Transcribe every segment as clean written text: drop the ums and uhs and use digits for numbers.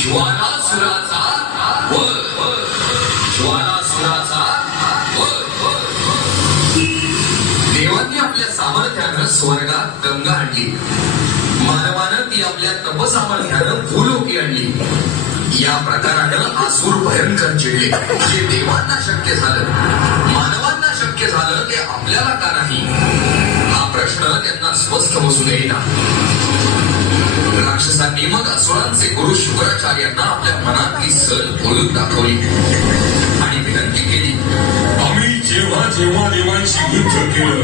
ज्वालासुराचा वध, ज्वालासुराचा वध. देवांनी आपल्या सामर्थ्यानं स्वर्गात गंगा आणली, मानवानं ती आपल्या तपसामर्थ्यानं भूलोकी आणली. या प्रकारानं असुर भयंकर चिडले. जे देवांना शक्य झालं, मानवांना शक्य झालं, ते आपल्याला का नाही, हा प्रश्न त्यांना स्वस्थ बसून येईना. राक्षसांनी मग असुरांचे गुरु शुक्राचार्यांना आपल्या मनातली सल बोलून दाखवली आणि विनंती केली. आम्ही जेव्हा जेव्हा देवांशी युद्ध केलं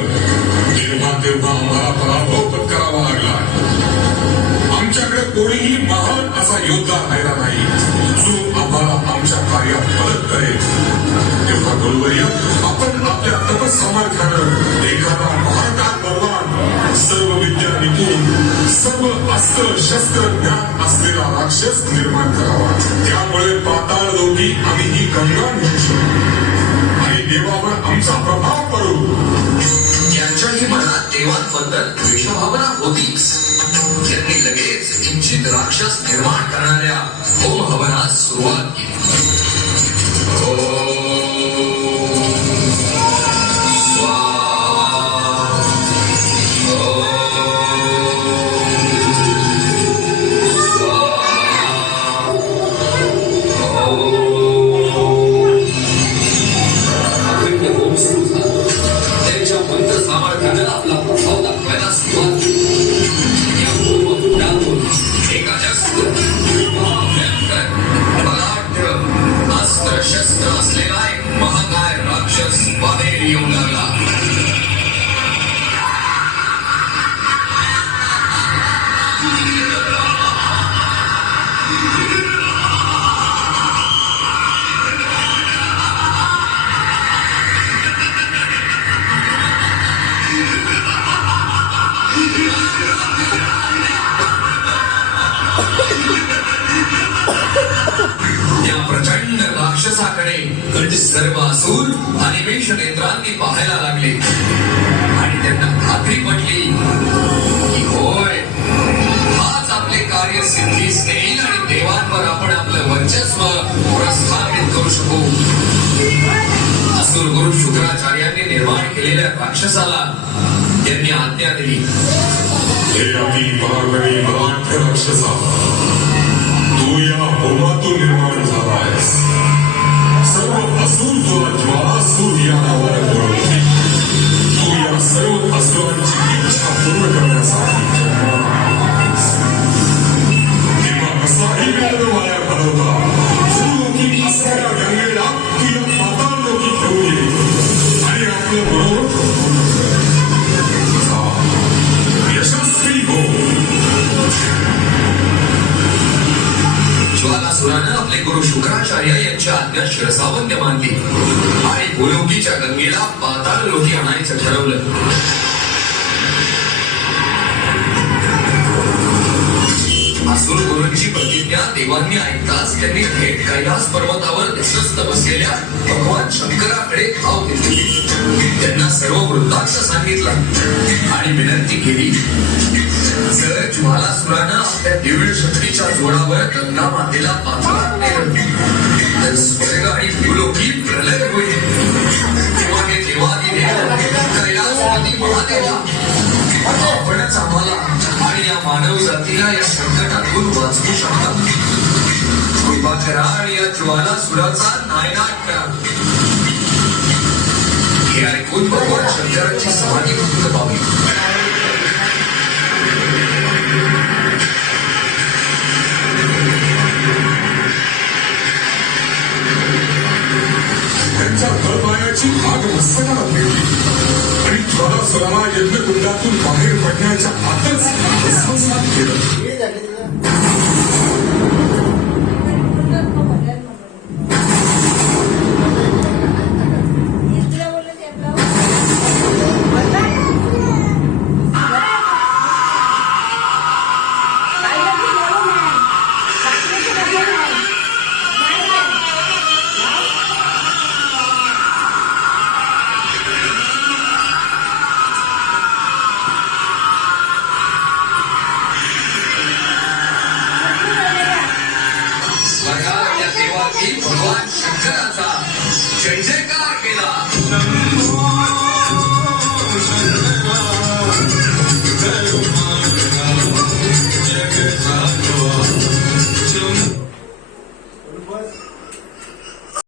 तेव्हा तेव्हा आम्हाला पराभव पत्करावा लागला. आमच्याकडे कोणीही महान असा योद्धा राहिला नाही जो आम्हाला आमच्या कार्यात मदत करेल. तेव्हा गुरुवर्य, आपण आपल्या तपसामर्थ्यानं एखादा महाकाय बलवान, सर्व विद्या निपुण, सर्व अस्त्र शस्त्र ज्ञान असलेला राक्षस निर्माण करावा. त्यामुळे पाताळ लोकी आम्ही ही गंगा नेऊ आणि देवावर आमचा प्रभाव पडू. त्यांच्याही मनात देवांबद्दल द्वेषभावना होतीच. त्यांनी लगेच इच्छित राक्षस निर्माण करणाऱ्या होम हवनास सुरुवात केली. त्यांच्या मंत्र सामर्थ्यानं आपला प्रभाव दाखवायला सुरुवात केली. या होमकुंडातून एक अजस्र, भयंकर, बलाढ्य, अस्त्र शस्त्र असलेला एक महाकाय राक्षस बाहेर येऊ लागला. त्या प्रचंड राक्षसाकडे सर्व असुर आणि विषनेत्रांनी पाहायला लागले आणि त्यांना खात्री पटली की होय, हाच आपले कार्य सिद्धीस नेईल आणि देवांवर आपण आपलं वर्चस्व प्रस्थापित करू शकू. असुर गुरु शुक्राचार्यांनी निर्माण केलेल्या राक्षसाला त्यांनी आज्ञा दिली. हे अति पराक्रमी बलाढ्य राक्षसा, तू या होमातून निर्माण झाला आहेस. सर्व असुर तुला ज्वालासूर या नावाने बोलवते. तू या सर्व असुरांची इच्छा पूर्ण करण्यासाठी जन्माला आलास. तेव्हा कसाही वेळ वाया घालवता भूलोकी असणाऱ्या गंगेला तू या पाताळ लोकी घेऊन ये आणि आपलं मनोरथ पूर्ण कर. यशस्वी हो. ज्वालासुरानं आपले गुरु शुक्राचार्य यांची आज्ञा शिरसावंत मानली आणि भूलोकीच्या गंगेला पाताळ लोकी आणायचं ठरवलं. असुर गुरूंची प्रतिज्ञा देवांनी ऐकताच त्यांनी थेट कैलास पर्वतावर विश्वस्त बसलेल्या भगवान शंकराकडे धाव घेतली. त्यांना सर्व वृत्तांत सांगितला आणि विनंती केली. जर ज्वालासुरानं आपल्या दिव्य शक्तीच्या जोरावर गंगा मातेला पाताळात नेलं तर स्वर्ग आणि भूलोकी प्रलय होईल. तेव्हा हे देवादिदेव कैलासपती महादेवा, आपणच आम्हाला आणि या मानव जातीला या संकटातून वाचवू शकता. कृपा करा आणि या ज्वालासुराचा नायनाट करा. हे ऐकून भगवान शंकराची समाधी भक्त पावली. त्यांच्या तळपायाची आग मस्तकाला फिरली आणि ज्वालासुराला यज्ञकुंडातून बाहेर पडण्याच्या आतच भस्मसात केलं. तेव्हा ती भगवान शंकराचा जय जयकार केला. शंभो